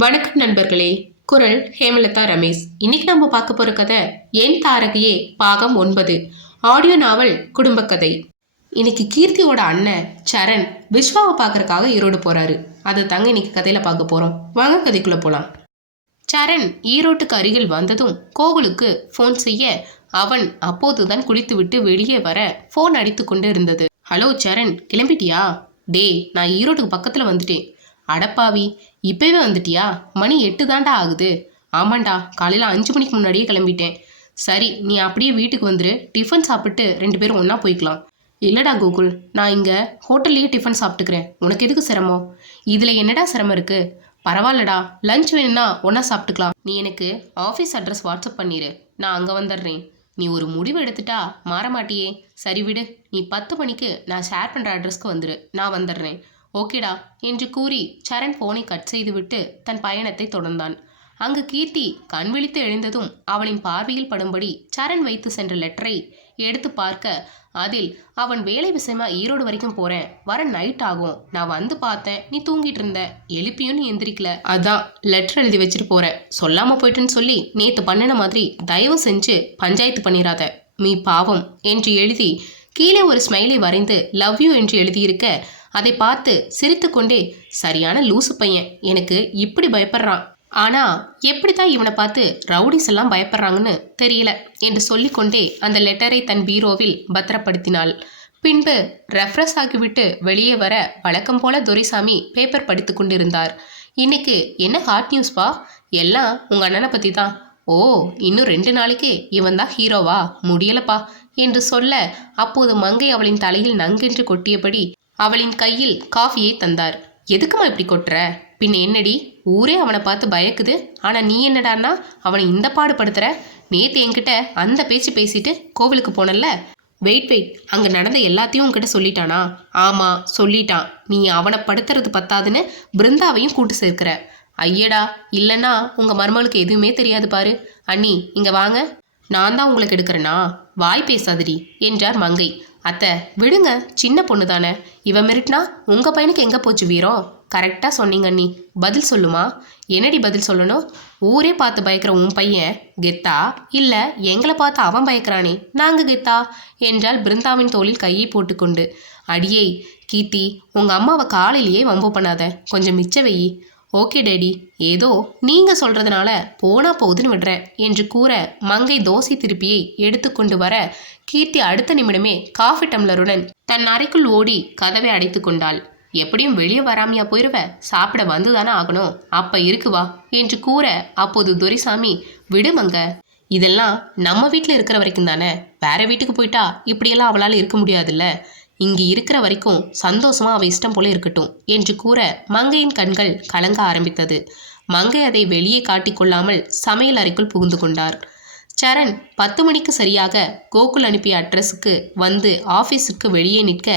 வணக்கம் நண்பர்களே. குரல் ஹேமலதா ரமேஷ். இன்னைக்கு நம்ம பார்க்க போற கதை என் தாரகையே பாகம் ஒன்பது. ஆடியோ நாவல் குடும்ப கதை. இன்னைக்கு கீர்த்தியோட அண்ணன் சரண் விஸ்வாவை பார்க்கறக்காக ஈரோடு போறாரு. அதை தாங்க இன்னைக்கு கதையில பார்க்க போறோம். வாங்க கதைக்குள்ள போலாம். சரண் ஈரோட்டுக்கு அருகில் வந்ததும் கோகுலுக்கு ஃபோன் செய்ய அவன் அப்போதுதான் குளித்துவிட்டு வெளியே வர ஃபோன் அடித்து கொண்டு இருந்தது ஹலோ சரண் கிளம்பிட்டியா? டே நான் ஈரோட்டுக்கு பக்கத்தில் வந்துட்டேன். அடப்பாவி இப்பவே வந்துட்டியா? மணி எட்டு தாண்டா ஆகுது. ஆமாண்டா காலையில் அஞ்சு மணிக்கு முன்னாடியே கிளம்பிட்டேன். சரி நீ அப்படியே வீட்டுக்கு வந்துரு. டிஃபன் சாப்பிட்டு ரெண்டு பேரும் ஒன்றா போய்க்கலாம். இல்லடா கோகுல் நான் இங்கே ஹோட்டல்லையே டிஃபன் சாப்பிட்டுக்கிறேன். உனக்கு எதுக்கு சிரமம்? இதில் என்னடா சிரமம் இருக்குது பரவாயில்லடா லஞ்ச் வேணும்னா ஒன்றா சாப்பிட்டுக்கலாம். நீ எனக்கு ஆஃபீஸ் அட்ரஸ் வாட்ஸ்அப் பண்ணிடு நான் அங்கே வந்துடுறேன் நீ ஒரு முடிவு எடுத்துட்டா மாற மாட்டியே. சரி விடு நீ பத்து மணிக்கு நான் ஷேர் பண்ணுற அட்ரஸ்க்கு வந்துடு நான் வந்துடுறேன் ஓகேடா என்று கூறி சரண் போனை கட் செய்துவிட்டு தன் பயணத்தை தொடர்ந்தான். அங்கு கீர்த்தி கண் விழித்து எழுந்ததும் அவளின் பார்வையில் படும்படி சரண் வைத்து சென்ற லெட்டரை எடுத்து பார்க்க அதில் அவன் வேலை விஷயமா ஈரோடு வரைக்கும் போறேன். வர நைட் ஆகும். நான் வந்து பார்த்தேன். நீ தூங்கிட்டு இருந்த. எழுப்பியும் நீ எந்திரிக்கல. அதான் லெட்டர் எழுதி வச்சுட்டு போறேன். சொல்லாம போயிட்டுன்னு சொல்லி நேத்து பண்ணின மாதிரி தயவு செஞ்சு பஞ்சாயத்து பண்ணிடாத மீ பாவம் என்று எழுதி கீழே ஒரு ஸ்மைலை வரைந்து லவ் யூ என்று எழுதியிருக்க அதை பார்த்து சிரித்துக்கொண்டே சரியான லூசு பையன். எனக்கு இப்படி பயப்படுறான். ஆனா எப்படித்தான் இவனை பார்த்து ரவுடிஸ் எல்லாம் பயப்படுறாங்கன்னு தெரியல என்று சொல்லிக்கொண்டே அந்த லெட்டரை தன் பீரோவில் பத்திரப்படுத்தினாள். பின்பு ரெஃப்ரெஷ் ஆகிவிட்டு வெளியே வர வழக்கம் போல துரைசாமி பேப்பர் படித்து கொண்டிருந்தார். இன்னைக்கு என்ன ஹாட் நியூஸ்பா எல்லாம் உங்க அண்ணனை பத்தி தான் ஓ இன்னும் ரெண்டு நாளைக்கு இவன் தான் ஹீரோவா முடியலப்பா. என்று சொல்ல அப்போது மங்கை அவளின் தலையில் நங்கென்று கொட்டியபடி அவளின் கையில் காஃபியை தந்தார். எதுக்குமா இப்படி கொட்டுற? பின்ன என்னடி? ஊரே அவனை பார்த்து பயக்குது. ஆனா நீ என்னடான்னா அவனை இந்த பாடுபடுத்துற? நேத்து என்கிட்ட அந்த பேச்சு பேசிட்டு கோவிலுக்கு போனல்ல? Wait wait. அங்க நடந்த எல்லாத்தையும் உன்கிட்ட சொல்லிட்டானா? ஆமா சொல்லிட்டான். நீ அவனை படுத்துறது பத்தாதுன்னு பிருந்தாவையும் கூட்டு சேர்க்கிற. ஐயடா இல்லைன்னா உங்க மருமகளுக்கு எதுவுமே தெரியாது பாரு. அண்ணி இங்க வாங்க. நான் தான் உங்களுக்கு எடுக்கிறேனா வாய் பேசாதடி என்றார் மங்கை. அத்தை விடுங்க சின்ன பொண்ணு தானே. இவன் மிரட்டினா உங்கள் பையனுக்கு எங்கே போச்சு வீரம்? கரெக்டாக சொன்னீங்க அண்ணி. பதில் சொல்லுமா? என்னடி பதில் சொல்லணும்? ஊரே பார்த்து பயக்கிற உன் பையன் கெத்தா? இல்லை எங்களை பார்த்து அவன் பயக்கிறானே. நாங்கள் கெத்தா? என்றால் பிருந்தாவின் தோளில் கையை போட்டுக்கொண்டு. அடியே கீர்த்தி உங்கள் அம்மாவை காலையிலேயே வம்பு பண்ணாத. கொஞ்சம் மிச்ச வெயி. Okay daddy. ஏதோ நீங்க சொல்றதுனால போனா போகுதுன்னு விடுறேன் என்று கூற மங்கை தோசை திருப்பியை எடுத்துக்கொண்டு வர கீர்த்தி அடுத்த நிமிடமே காஃபி டம்ளருடன் தன் அறைக்குள் ஓடி கதவை அடைத்து கொண்டாள். எப்படியும் வெளியே வராமையா போயிருவ? சாப்பிட வந்துதானே ஆகணும். அப்ப இருக்கு வா என்று கூற அப்போது துரைசாமி விடுமங்க இதெல்லாம் நம்ம வீட்டில் இருக்கிற வரைக்கும் தானே? வேற வீட்டுக்கு போயிட்டா இப்படியெல்லாம் அவளால் இருக்க முடியாதுல்ல? இங்கு இருக்கிற வரைக்கும் சந்தோஷமா அவ இஷ்டம் போல இருக்கட்டும் என்று கூற மங்கையின் கண்கள் கலங்க ஆரம்பித்தது. மங்கை அதை வெளியே காட்டிக்கொள்ளாமல் சமையல் அறைக்குள் புகுந்து கொண்டார். சரண் பத்து மணிக்கு சரியாக கோகுல் அனுப்பிய அட்ரஸுக்கு வந்து ஆபீஸுக்கு வெளியே நிற்க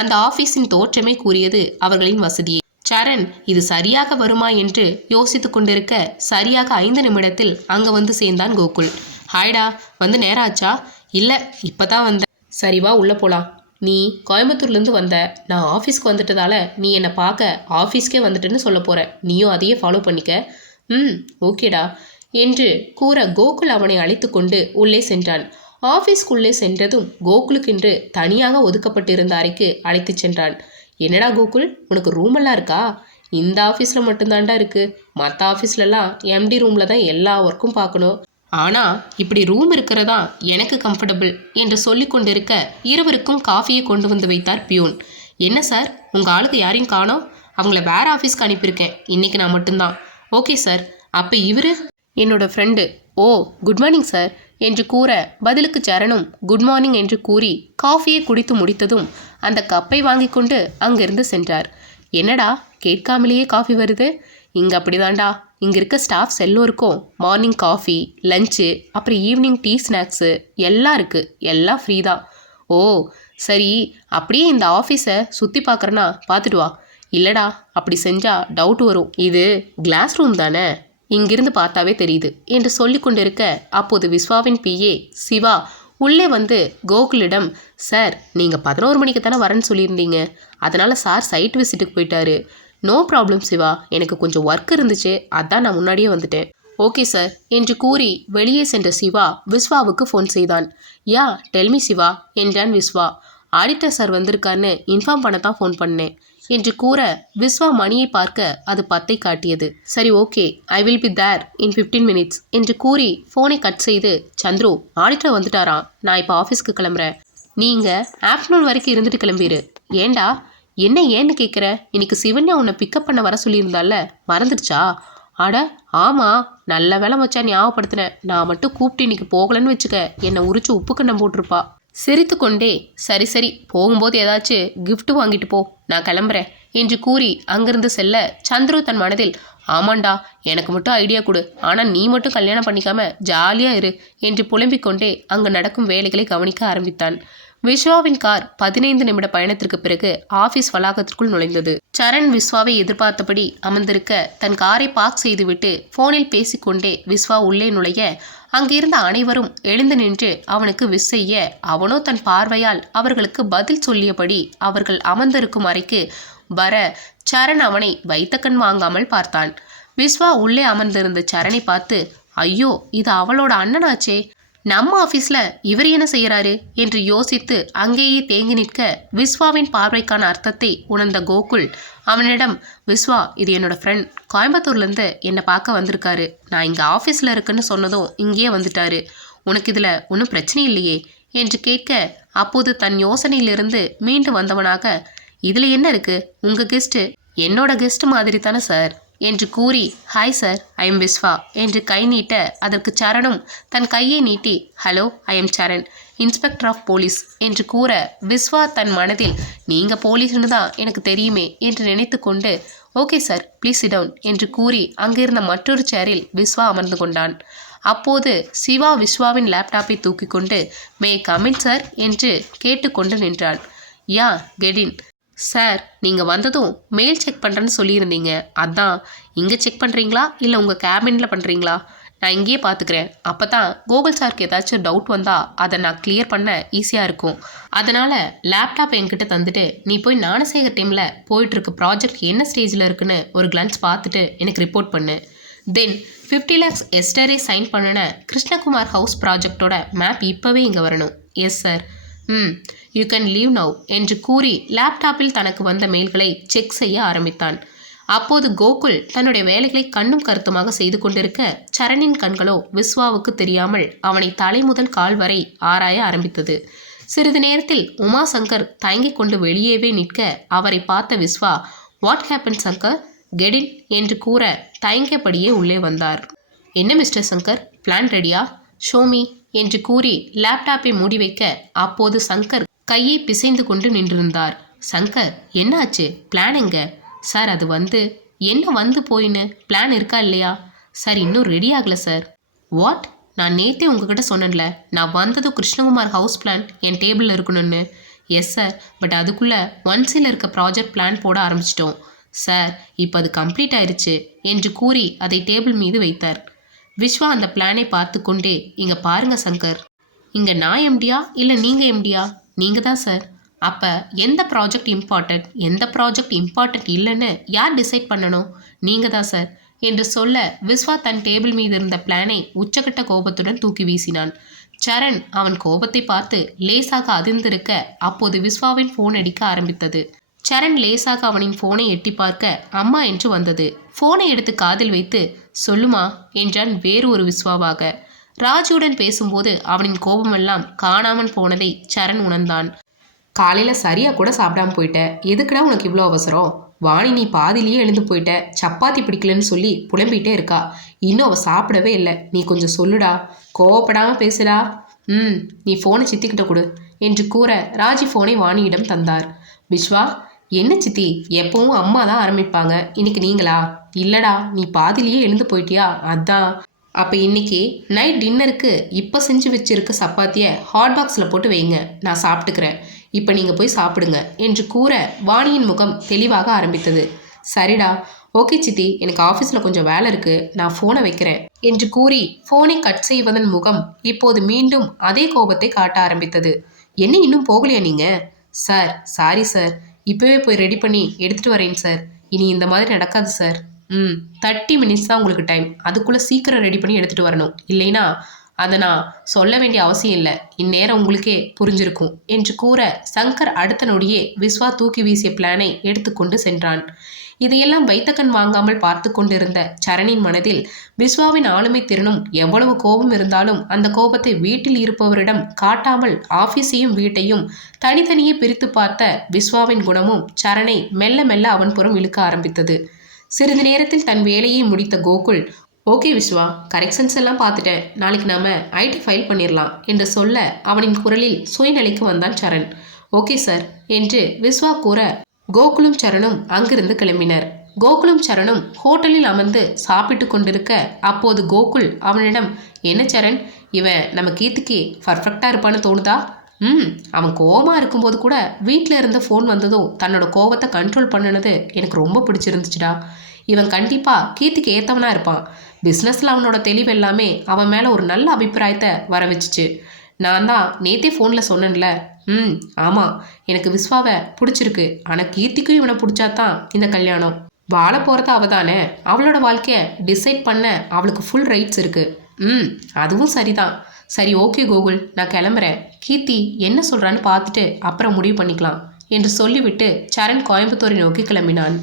அந்த ஆபீஸின் தோற்றமே கூறியது அவர்களின் வசதியை. சரண் இது சரியாக வருமா என்று யோசித்து கொண்டிருக்க சரியாக ஐந்து நிமிடத்தில் அங்கே வந்து சேர்ந்தான் கோகுல். ஹாய்டா வந்து நேராச்சா? இல்லை இப்போ தான் வந்தேன் சரிவா உள்ளே போகலாம் போலாம். நீ கோயம்புத்தூர்லேருந்து வந்த நான் ஆஃபீஸ்க்கு வந்துட்டதால நீ என்னை பார்க்க ஆஃபீஸ்க்கே வந்துட்டுன்னு சொல்ல போகிற நீயும் அதையே ஃபாலோ பண்ணிக்க. ம் ஓகேடா என்று கூற கோகுல் அவனை அழைத்து கொண்டு உள்ளே சென்றான். ஆஃபீஸ்க்குள்ளே சென்றதும் கோகுலுக்கென்று தனியாக ஒதுக்கப்பட்டிருந்த அறைக்கு அழைத்துச் சென்றான். என்னடா கோகுல் உனக்கு ரூமெல்லாம் இருக்கா? இந்த ஆஃபீஸில் மட்டும்தான்டா இருக்குது மற்ற ஆஃபீஸ்லலாம் எம்டி ரூமில் தான் எல்லா ஒர்க்கும் பார்க்கணும். ஆனால் இப்படி ரூம் இருக்கிறதா எனக்கு கம்ஃபர்டபுள் என்று சொல்லி கொண்டிருக்க இருவருக்கும் காஃபியை கொண்டு வந்து வைத்தார் பியூன். என்ன சார் உங்கள் ஆளுக்கு யாரையும் காணோம்? அவங்கள வேற ஆஃபீஸ்க்கு அனுப்பியிருக்கேன். இன்றைக்கி நான் மட்டும்தான். ஓகே சார் அப்போ இவரு? என்னோட ஃப்ரெண்டு ஓ குட் மார்னிங் சார் என்று கூற பதிலுக்கு சரணும் குட் மார்னிங் என்று கூறி காஃபியை குடித்து முடித்ததும் அந்த கப்பை வாங்கி கொண்டு அங்கிருந்து சென்றார். என்னடா? கேட்காமலேயே காஃபி வருது. இங்கே அப்படிதான்டா. இங்கே இருக்க ஸ்டாஃப்ஸ் எல்லோருக்கும் மார்னிங் காஃபி லஞ்சு அப்புறம் ஈவினிங் டீ ஸ்நாக்ஸு எல்லாம் இருக்குது எல்லாம் ஃப்ரீ தான். ஓ சரி அப்படியே இந்த ஆஃபீஸை சுற்றி பார்க்குறேன்னா பார்த்துட்டு வா. இல்லைடா அப்படி செஞ்சால் டவுட் வரும். இது கிளாஸ் ரூம் தானே? இங்கிருந்து பார்த்தாவே தெரியுது. என்று சொல்லி கொண்டிருக்க அப்போது விஸ்வாவின் பிஏ சிவா உள்ளே வந்து கோகுலிடம் சார் நீங்கள் பதினோரு மணிக்கு தானே வரேன்னு சொல்லியிருந்தீங்க. அதனால் சார் சைட் விசிட்டுக்கு போயிட்டாரு. No problem Siva. எனக்கு கொஞ்சம் ஒர்க் இருந்துச்சு. அதான் நான் முன்னாடியே வந்துட்டேன். ஓகே சார் என்று கூறி வெளியே சென்ற சிவா விஸ்வாவுக்கு ஃபோன் செய்தான். யா டெல்மி சிவா என்றான் விஸ்வா. ஆடிட்டர் சார் வந்திருக்காருன்னு இன்ஃபார்ம் பண்ண தான் ஃபோன் பண்ணேன் என்று கூற விஸ்வா மணியை பார்க்க அது பத்தை காட்டியது. சரி okay I will be there in 15 minutes என்று கூறி ஃபோனை கட் செய்து சந்துரு ஆடிட்டர் வந்துட்டாராம். நான் இப்போ ஆஃபீஸ்க்கு கிளம்புறேன். நீங்கள் ஆஃப்டர்நூன் வரைக்கும் இருந்துட்டு கிளம்பிடு ஏண்டா? என்ன ஏன்னு கேட்குற இன்னைக்கு சிவன்யா உன்னை பிக்கப் பண்ண வர சொல்லியிருந்தால மறந்துடுச்சா? அட ஆமாம் நல்ல வேலை மச்சா ஞாபகப்படுத்தினேன் நான் மட்டும் கூப்பிட்டு இன்னைக்கு போகலன்னு வச்சுக்க என்னை உரிச்சு உப்பு கண்ணம் போட்டிருப்பா. சிரித்து கொண்டே சரி சரி. போகும்போது ஏதாச்சும் கிஃப்ட் வாங்கிட்டு போ. நான் கிளம்புறேன். என்று கூறி அங்கிருந்து செல்ல சந்துரு தன் மனதில் ஆமாண்டா எனக்கு மட்டும் ஐடியா கொடு. ஆனால் நீ மட்டும் கல்யாணம் பண்ணிக்காம ஜாலியாக இரு. என்று புலம்பிக் கொண்டே அங்கு நடக்கும் வேலைகளை கவனிக்க ஆரம்பித்தான். விஸ்வாவின் கார் பதினைந்து நிமிட பயணத்திற்கு பிறகு ஆபீஸ் வளாகத்திற்குள் நுழைந்தது. சரண் விஸ்வாவை எதிர்பார்த்தபடி அமர்ந்திருக்க தன் காரை பார்க் செய்துவிட்டு போனில் பேசிக்கொண்டே விஸ்வா உள்ளே நுழைய அங்கிருந்த அனைவரும் எழுந்து நின்று அவனுக்கு விஷ் செய்ய அவனோ தன் பார்வையால் அவர்களுக்கு பதில் சொல்லியபடி அவர்கள் அமர்ந்திருக்கும் அறைக்கு வர சரண் அவனை வைத்த கண் வாங்காமல் பார்த்தான். விஸ்வா உள்ளே அமர்ந்திருந்த சரணை பார்த்து ஐயோ இது அவளோட அண்ணனாச்சே! நம்ம ஆஃபீஸில் இவர் என்ன செய்கிறாரு என்று யோசித்து அங்கேயே தேங்கி நிற்க விஸ்வாவின் பார்வைக்கான அர்த்தத்தை உணர்ந்த கோகுல் அவனிடம் விஸ்வா இது என்னோட ஃப்ரெண்ட் கோயம்புத்தூர்லேருந்து என்னை பார்க்க வந்திருக்காரு. நான் இங்கே ஆஃபீஸில் இருக்குன்னு சொன்னதும் இங்கேயே வந்துட்டாரு. உனக்கு இதில் ஒன்றும் பிரச்சனை இல்லையே? என்று கேட்க அப்போது தன் யோசனையிலிருந்து மீண்டு வந்தவனாக இதில் என்ன இருக்குது உங்கள் கெஸ்ட்டு என்னோட கெஸ்ட் மாதிரி தானே சார் என்று கூறி hi sir I am Viswa என்று கை நீட்ட அதற்கு சரணும் தன் கையை நீட்டி hello I am Saran inspector of police என்று கூற விஸ்வா தன் மனதில் நீங்கள் போலீஸ்னு தான் எனக்கு தெரியுமே என்று நினைத்து கொண்டு ஓகே சார் ப்ளீஸ் டவுன் என்று கூறி அங்கிருந்த மற்றொரு சேரில் விஸ்வா அமர்ந்து கொண்டான். அப்போது சிவா விஸ்வாவின் லேப்டாப்பை தூக்கி கொண்டு மே கமின் சார் என்று கேட்டுக்கொண்டு நின்றான். யா கெடின் சார் நீங்கள் வந்ததும் மெயில் செக் பண்ணுறேன்னு சொல்லியிருந்தீங்க. அதான் இங்கே செக் பண்ணுறீங்களா இல்லை உங்கள் கேபினில் பண்ணுறீங்களா நான் இங்கேயே பார்த்துக்கிறேன் அப்போ தான் கோகுல் சாருக்கு ஏதாச்சும் டவுட் வந்தால் அதை நான் கிளியர் பண்ண ஈஸியாக இருக்கும். அதனால் லேப்டாப் என்கிட்ட தந்துட்டு நீ போய் ஞானசேகர் டீமில் போயிட்டுருக்கு ப்ராஜெக்ட் என்ன ஸ்டேஜில் இருக்குன்னு ஒரு கிளன்ஸ் பார்த்துட்டு எனக்கு ரிப்போர்ட் பண்ணு. தென் ஃபிஃப்டி லேக்ஸ் எஸ்டரே சைன் பண்ணின கிருஷ்ணகுமார் ஹவுஸ் ப்ராஜெக்டோட மேப் இப்போவே இங்கே வரணும். Yes sir hmm you can leave now என்று கூறி லேப்டாப்பில் தனக்கு வந்த மெயில்களை செக் செய்ய ஆரம்பித்தான். அப்போது கோகுல் தன்னுடைய வேலைகளை கண்ணும் கருத்துமாக செய்து கொண்டிருக்க சரணின் கண்களோ விஸ்வாவுக்கு தெரியாமல் அவனை தலை முதல் கால் வரை ஆராய ஆரம்பித்தது. சிறிது நேரத்தில் உமாசங்கர் தயங்கிக் கொண்டு வெளியேவே நிற்க அவரை பார்த்த விஸ்வா வாட் ஹேப்பன் சங்கர்? கெடின் என்று கூற தயங்கியபடியே உள்ளே வந்தார். என்ன மிஸ்டர் சங்கர்? பிளான் ரெடியா ஷோமி என்று கூறி லேப்டாப்பை மூடி வைக்க அப்போது சங்கர் கையை பிசைந்து கொண்டு நின்றிருந்தார். சங்கர் என்னாச்சு? பிளான் எங்க? சார் அது வந்து என்ன வந்து போயின்னு? பிளான் இருக்கா இல்லையா? சார் இன்னும் ரெடி ஆகல சார். வாட் நான் நேத்தே உங்ககிட்ட சொன்னேன்ல நான் வந்ததும் கிருஷ்ணகுமார் ஹவுஸ் பிளான் என் டேபிளில் இருக்கணும்னு. எஸ் சார் பட் அதுக்குள்ளே ஒன்ஸில் இருக்க ப்ராஜெக்ட் பிளான் போட ஆரம்பிச்சிட்டோம். சார் இப்போ அது கம்ப்ளீட் ஆயிடுச்சு என்று கூறி அதை டேபிள் மீது வைத்தார். விஸ்வா அந்த பிளானை பார்த்து கொண்டே இங்கே பாருங்க சங்கர். இங்கே நான் எம்டியா? இல்லை நீங்கள் எம்டியா? நீங்கள் தான் சார். அப்போ எந்த ப்ராஜெக்ட் இம்பார்ட்டன்ட்? எந்த ப்ராஜெக்ட் இம்பார்ட்டன்ட் இல்லைன்னு யார் டிசைட் பண்ணணும்? நீங்கள் தான் சார். என்று சொல்ல விஸ்வா தன் டேபிள் மீது இருந்த பிளானை உச்சக்கட்ட கோபத்துடன் தூக்கி வீசினான். சரண் அவன் கோபத்தை பார்த்து லேசாக அதிர்ந்திருக்க அப்போது விஸ்வாவின் ஃபோன் அடிக்க ஆரம்பித்தது. சரண் லேசாக அவனின் ஃபோனை எட்டி பார்க்க அம்மா என்று வந்தது. ஃபோனை எடுத்து காதில் வைத்து சொல்லுமா என்றான் வேறு ஒரு விஸ்வாவாக. ராஜுடன் பேசும்போது அவனின் கோபமெல்லாம் காணாமல் போனதை சரண் உணர்ந்தான். காலையில் சரியாக கூட சாப்பிடாம போயிட்ட. எதுக்குடா உனக்கு இவ்வளோ அவசரம்? வாணி நீ பாதிலேயே எழுந்து போயிட்ட. சப்பாத்தி பிடிக்கலன்னு சொல்லி புலம்பிகிட்டே இருக்கா. இன்னும் அவள் சாப்பிடவே இல்லை. நீ கொஞ்சம் சொல்லுடா. கோவப்படாமல் பேசுடா. ம் நீ ஃபோனை சித்திக்கிட்ட கொடு என்று கூற ராஜி ஃபோனை வாணியிடம் தந்தார். விஸ்வா என்ன சித்தி? எப்பவும் அம்மா தான் ஆரம்பிப்பாங்க. இன்னைக்கு நீங்களா? இல்லடா நீ பாதிலேயே எழுந்து போயிட்டியா? அதான். அப்போ இன்னைக்கு நைட் டின்னருக்கு இப்போ செஞ்சு வச்சிருக்க சப்பாத்தியை ஹாட் பாக்ஸில் போட்டு வைங்க. நான் சாப்பிட்டுக்கிறேன். இப்போ நீங்கள் போய் சாப்பிடுங்க என்று கூற வாணியின் முகம் தெளிவாக ஆரம்பித்தது. சரிடா. ஓகே சித்தி எனக்கு ஆஃபீஸில் கொஞ்சம் வேலை இருக்குது நான் ஃபோனை வைக்கிறேன் என்று கூறி ஃபோனை கட் செய்வதன் முகம் இப்போது மீண்டும் அதே கோபத்தை காட்ட ஆரம்பித்தது. என்ன இன்னும் போகலையா நீங்கள் சார் சாரி சார் இப்போவே போய் ரெடி பண்ணி எடுத்துகிட்டு வரேன் சார் இனி இந்த மாதிரி நடக்காது சார் ம் தேர்ட்டி மினிட்ஸ் தான் உங்களுக்கு டைம் அதுக்குள்ளே சீக்கிரம் ரெடி பண்ணி எடுத்துகிட்டு வரணும். இல்லைனா அதை நான் சொல்ல வேண்டிய அவசியம் இல்லை. இந்நேரம் உங்களுக்கே புரிஞ்சிருக்கும் என்று கூற சங்கர் அடுத்த நொடியே விஸ்வா தூக்கி வீசிய பிளானை எடுத்துக்கொண்டு சென்றான். இதையெல்லாம் வைத்த கண் வாங்காமல் பார்த்து கொண்டிருந்த சரணின் மனதில் விஸ்வாவின் ஆளுமை திறனும் எவ்வளவு கோபம் இருந்தாலும் அந்த கோபத்தை வீட்டில் இருப்பவரிடம் காட்டாமல் ஆஃபீஸையும் வீட்டையும் தனித்தனியே பிரித்து பார்த்த விஸ்வாவின் குணமும் சரணை மெல்ல மெல்ல அவன் புறம் இழுக்க ஆரம்பித்தது. சிறிது நேரத்தில் தன் வேலையை முடித்த கோகுல் ஓகே விஸ்வா கரெக்ஷன்ஸ் எல்லாம் பார்த்துட்டேன். நாளைக்கு நாம ஐடி ஃபைல் பண்ணிடலாம் என்று சொல்ல அவனின் குரலில் சுயநிலைக்கு வந்தான் சரண். ஓகே சார் என்று விஸ்வா கூற கோகுலும் சரணும் அங்கிருந்து கிளம்பினர். கோகுலும் சரணும் ஹோட்டலில் அமர்ந்து சாப்பிட்டு கொண்டிருக்க அப்போது கோகுல் அவனிடம் என்ன சரண் இவன் நம்ம கீர்த்திக்கு பர்ஃபெக்டாக இருப்பான்னு தோணுதா? ம் அவன் கோவமாக இருக்கும்போது கூட வீட்டில் இருந்து ஃபோன் வந்ததும் தன்னோட கோவத்தை கண்ட்ரோல் பண்ணினது எனக்கு ரொம்ப பிடிச்சிருந்துச்சுடா. இவன் கண்டிப்பாக கீர்த்திக்கு ஏற்றவனாக இருப்பான். பிஸ்னஸில் அவனோட தெளிவு எல்லாமே அவன் மேலே ஒரு நல்ல அபிப்பிராயத்தை வர வச்சுச்சு. நான் தான் நேத்தே ஃபோனில் சொன்னேன்ல. ம் ஆமாம் எனக்கு விஸ்வாவை பிடிச்சிருக்கு. ஆனால் கீர்த்திக்கும் இவனை பிடிச்சா தான் இந்த கல்யாணம். வாழ போகிறது அவ தானே அவளோட வாழ்க்கையை டிசைட் பண்ண அவளுக்கு ஃபுல் ரைட்ஸ் இருக்குது ம் அதுவும் சரிதான். சரி ஓகே கோகுல். நான் கிளம்புறேன். கீர்த்தி என்ன சொல்கிறான்னு பார்த்துட்டு அப்புறம் முடிவு பண்ணிக்கலாம் என்று சொல்லிவிட்டு சரண் கோயம்புத்தூரை நோக்கி கிளம்பினான்.